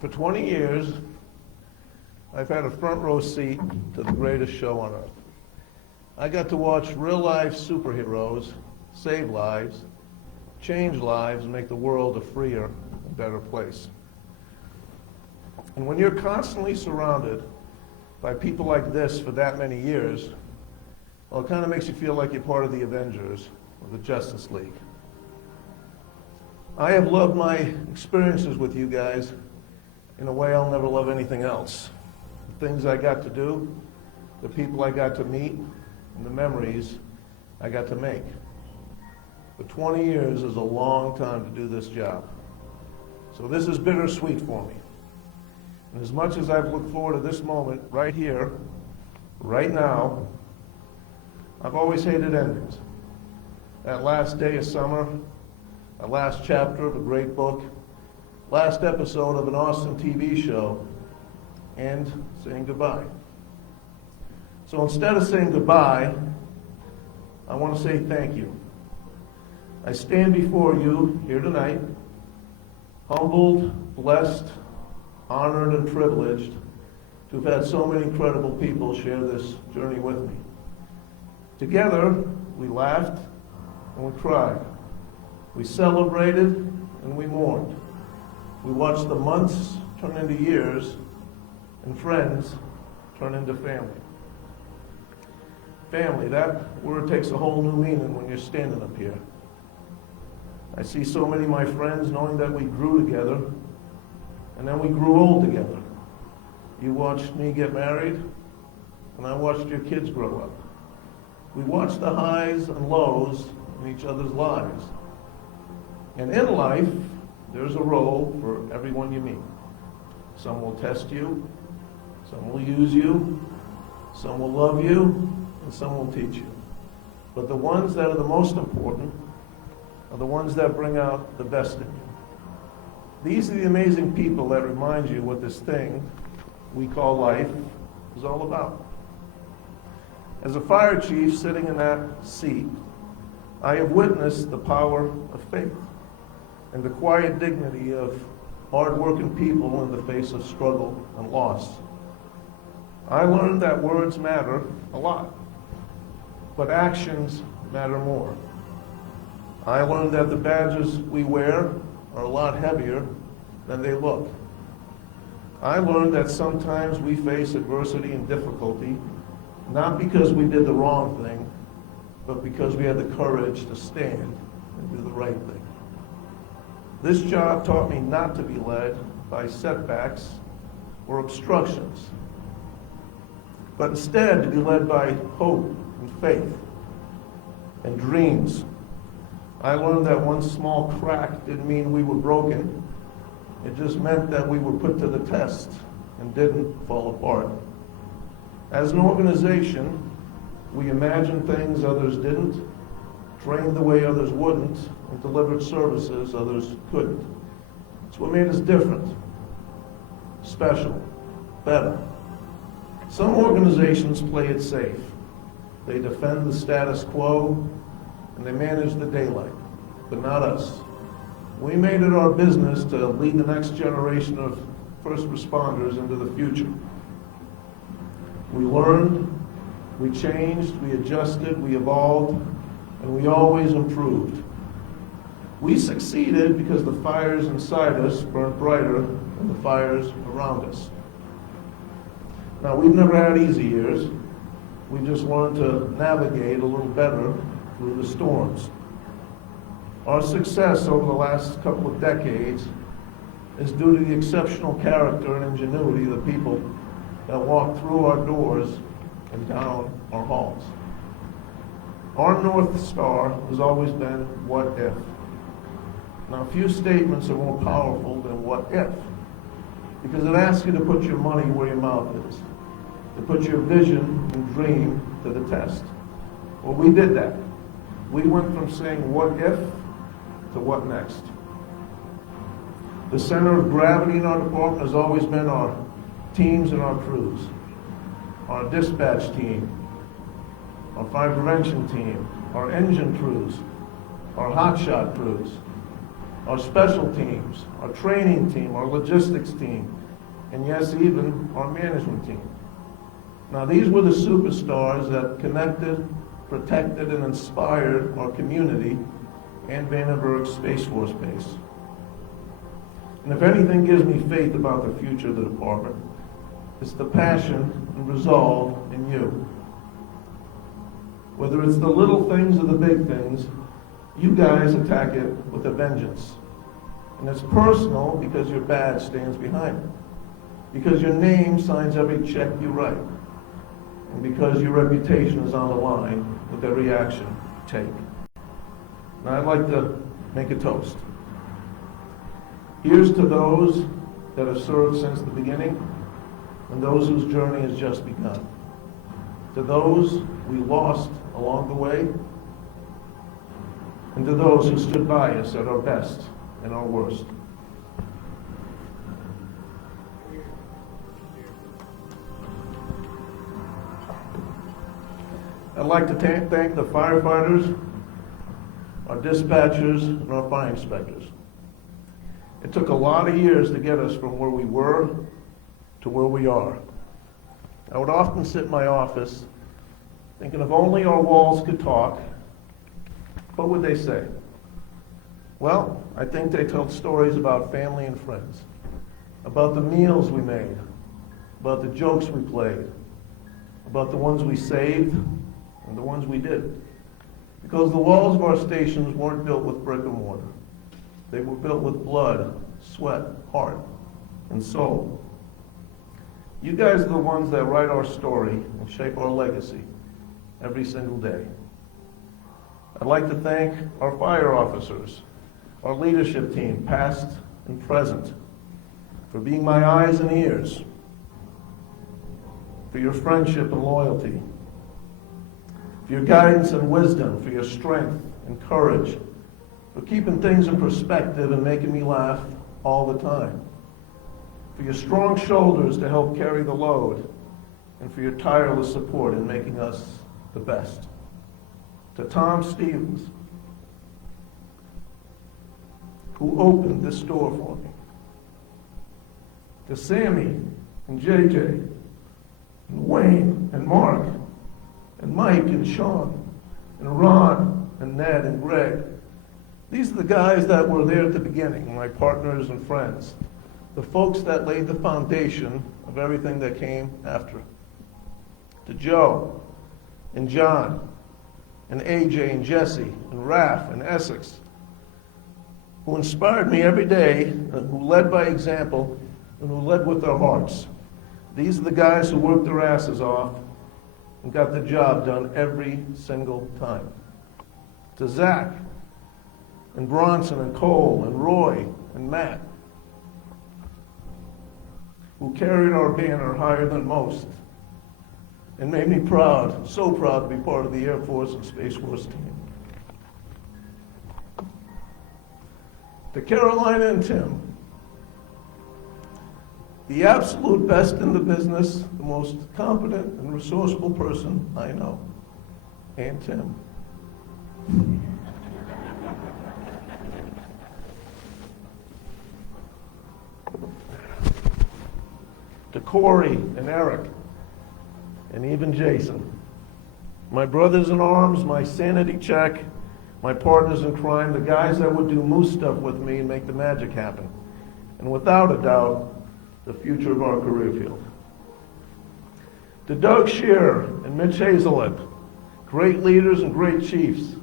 For 20 years, I've had a front row seat to the greatest show on earth. I got to watch real-life superheroes save lives, change lives, and make the world a freer and better place. And when you're constantly surrounded by people like this for that many years, well, it kind of makes you feel like you're part of the Avengers or the Justice League. I have loved my experiences with you guys in a way I'll never love anything else. The things I got to do, the people I got to meet, and the memories I got to make. But 20 years is a long time to do this job. So this is bittersweet for me. And as much as I've looked forward to this moment right here, right now, I've always hated endings. That last day of summer, that last chapter of a great book, last episode of an awesome TV show, and saying goodbye. So instead of saying goodbye, I want to say thank you. I stand before you here tonight, humbled, blessed, honored, and privileged to have had so many incredible people share this journey with me. Together, we laughed and we cried. We celebrated and we mourned. We watched the months turn into years and friends turn into family. Family, that word takes a whole new meaning when you're standing up here. I see so many of my friends knowing that we grew together and then we grew old together. You watched me get married and I watched your kids grow up. We watched the highs and lows in each other's lives. And in life, there's a role for everyone you meet. Some will test you, some will use you, some will love you, and some will teach you. But the ones that are the most important are the ones that bring out the best in you. These are the amazing people that remind you what this thing we call life is all about. As a fire chief sitting in that seat, I have witnessed the power of faith and the quiet dignity of hard-working people in the face of struggle and loss. I learned that words matter a lot, but actions matter more. I learned that the badges we wear are a lot heavier than they look. I learned that sometimes we face adversity and difficulty, not because we did the wrong thing, but because we had the courage to stand and do the right thing. This job taught me not to be led by setbacks or obstructions, but instead to be led by hope and faith and dreams. I learned that one small crack didn't mean we were broken. It just meant that we were put to the test and didn't fall apart. As an organization, we imagined things others didn't, trained the way others wouldn't, and delivered services others couldn't. It's what made us different, special, better. Some organizations play it safe. They defend the status quo, and they manage the daylight, but not us. We made it our business to lead the next generation of first responders into the future. We learned, we changed, we adjusted, we evolved, and we always improved. We succeeded because the fires inside us burned brighter than the fires around us. Now, we've never had easy years. We just learned to navigate a little better through the storms. Our success over the last couple of decades is due to the exceptional character and ingenuity of the people that walk through our doors and down our halls. Our North Star has always been what if. Now, few statements are more powerful than what if, because it asks you to put your money where your mouth is, to put your vision and dream to the test. Well, we did that. We went from saying what if to what next. The center of gravity in our department has always been our teams and our crews, our dispatch team, our fire prevention team, our engine crews, our hotshot crews. our special teams, our training team, our logistics team, and yes, even our management team. Now, these were the superstars that connected, protected, and inspired our community and Vandenberg Space Force Base. And if anything gives me faith about the future of the department, it's the passion and resolve in you. Whether it's the little things or the big things, you guys attack it with a vengeance. And it's personal because your badge stands behind it. Because your name signs every check you write. And because your reputation is on the line with every action you take. Now I'd like to make a toast. Here's to those that have served since the beginning and those whose journey has just begun. To those we lost along the way, and to those who stood by us at our best and our worst. I'd like to thank the firefighters, our dispatchers, and our fire inspectors. It took a lot of years to get us from where we were to where we are. I would often sit in my office thinking if only our walls could talk, what would they say? Well, I think they told stories about family and friends, about the meals we made, about the jokes we played, about the ones we saved and the ones we did. Because the walls of our stations weren't built with brick and mortar. They were built with blood, sweat, heart, and soul. You guys are the ones that write our story and shape our legacy every single day. I'd like to thank our fire officers, our leadership team, past and present, for being my eyes and ears, for your friendship and loyalty, for your guidance and wisdom, for your strength and courage, for keeping things in perspective and making me laugh all the time, for your strong shoulders to help carry the load, and for your tireless support in making us the best. To Tom Stevens, who opened this door for me. To Sammy and JJ, and Wayne and Mark, and Mike and Sean, and Ron and Ned and Greg. These are the guys that were there at the beginning, my partners and friends. The folks that laid the foundation of everything that came after. To Joe and John and AJ and Jesse and Raph and Essex, who inspired me every day, and who led by example, and who led with their hearts. These are the guys who worked their asses off and got the job done every single time. To Zach and Bronson and Cole and Roy and Matt, who carried our banner higher than most and made me proud, so proud to be part of the Air Force and Space Force team. To Carolina and Tim, the absolute best in the business, the most competent and resourceful person I know, and Tim. To Corey and Eric, and even Jason, my brothers in arms, my sanity check, my partners in crime, the guys that would do moose stuff with me and make the magic happen. And without a doubt, the future of our career field. To Doug Shearer and Mitch Hazelett, great leaders and great chiefs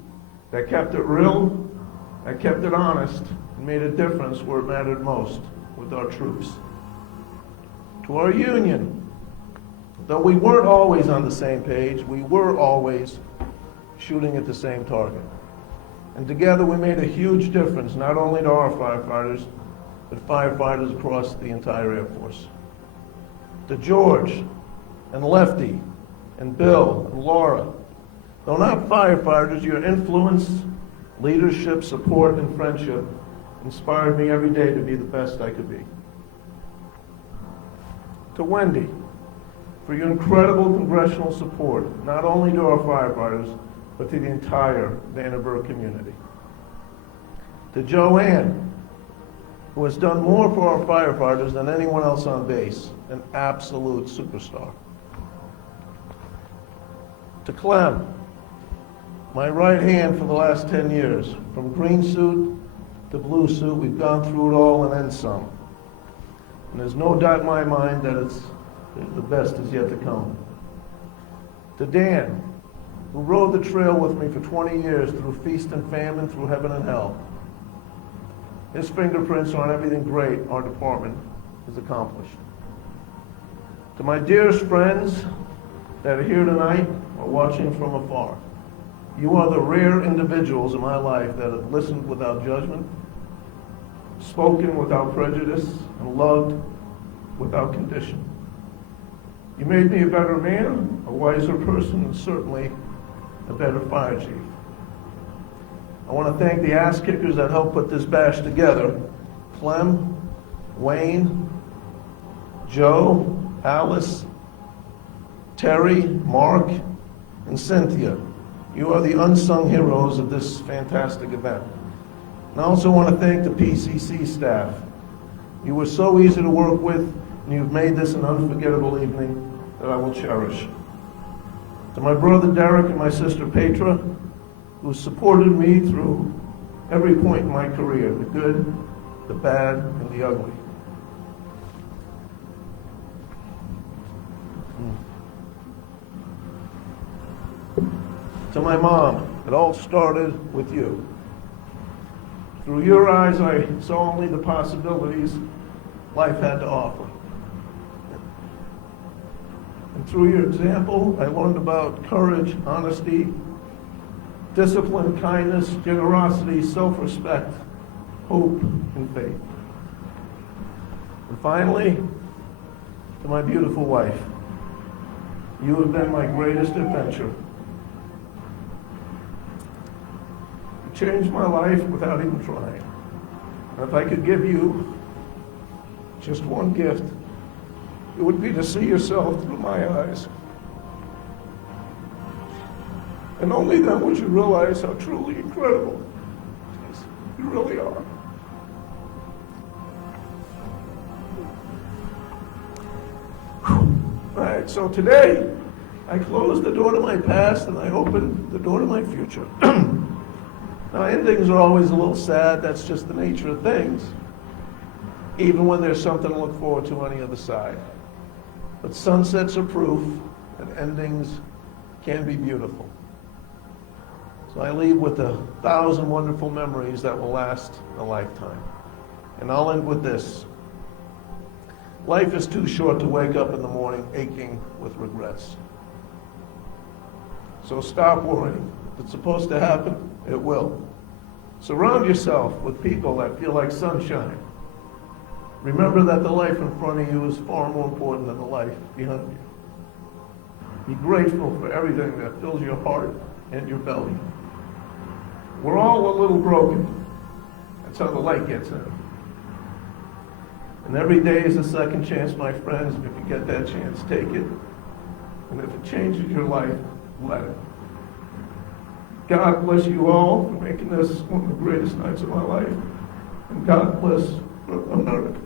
that kept it real, that kept it honest, and made a difference where it mattered most with our troops. To our union, though we weren't always on the same page, we were always shooting at the same target. And together we made a huge difference, not only to our firefighters, but firefighters across the entire Air Force. To George and Lefty and Bill and Laura, though not firefighters, your influence, leadership, support, and friendship inspired me every day to be the best I could be. To Wendy, for your incredible congressional support, not only to our firefighters, but to the entire Vandenberg community. To Joanne who has done more for our firefighters than anyone else on base, an absolute superstar. To Clem, my right hand for the last 10 years, from green suit to blue suit, we've gone through it all and then some. And there's no doubt in my mind that the best is yet to come. To Dan, who rode the trail with me for 20 years through feast and famine, through heaven and hell. His fingerprints are on everything great our department has accomplished. To my dearest friends that are here tonight or watching from afar, you are the rare individuals in my life that have listened without judgment, spoken without prejudice, and loved without condition. You made me a better man, a wiser person, and certainly a better fire chief. I want to thank the ass kickers that helped put this bash together. Clem, Wayne, Joe, Alice, Terry, Mark, and Cynthia. You are the unsung heroes of this fantastic event. And I also want to thank the PCC staff. You were so easy to work with, and you've made this an unforgettable evening that I will cherish. To my brother Derek and my sister Petra, who supported me through every point in my career, the good, the bad, and the ugly. To my mom, it all started with you. Through your eyes, I saw only the possibilities life had to offer. And through your example, I learned about courage, honesty, discipline, kindness, generosity, self-respect, hope, and faith. And finally, to my beautiful wife, you have been my greatest adventure. You changed my life without even trying. And if I could give you just one gift, it would be to see yourself through my eyes. And only then would you realize how truly incredible you really are. All right, so today, I close the door to my past and I open the door to my future. Now, endings are always a little sad. That's just the nature of things, even when there's something to look forward to on the other side. But sunsets are proof that endings can be beautiful. So I leave with 1,000 wonderful memories that will last a lifetime. And I'll end with this. Life is too short to wake up in the morning aching with regrets. So stop worrying. If it's supposed to happen, it will. Surround yourself with people that feel like sunshine. Remember that the life in front of you is far more important than the life behind you. Be grateful for everything that fills your heart and your belly. We're all a little broken. That's how the light gets in. And every day is a second chance, my friends. If you get that chance, take it. And if it changes your life, let it. God bless you all for making this one of the greatest nights of my life. And God bless America.